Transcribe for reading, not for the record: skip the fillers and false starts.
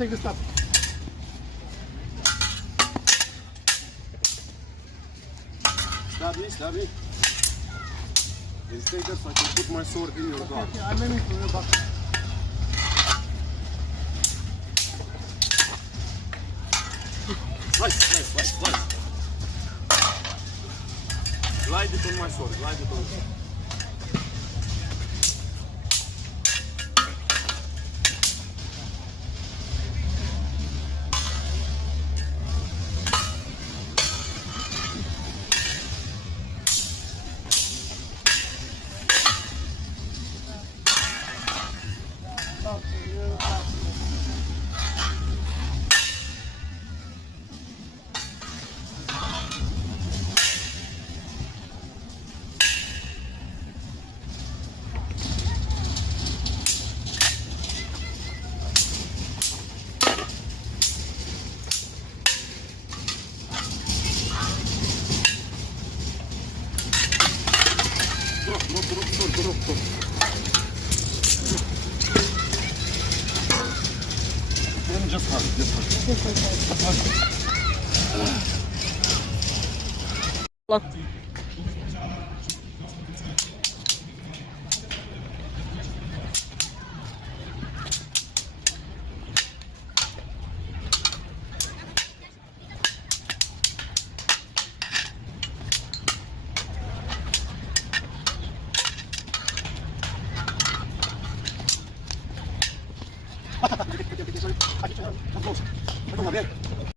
take the stop. Stab me. And stay there so I can put my sword in your gun. Okay, I'm aiming for your back. Slice. Glide it on my sword, glide it on. Drop. Just Lan. Sorry.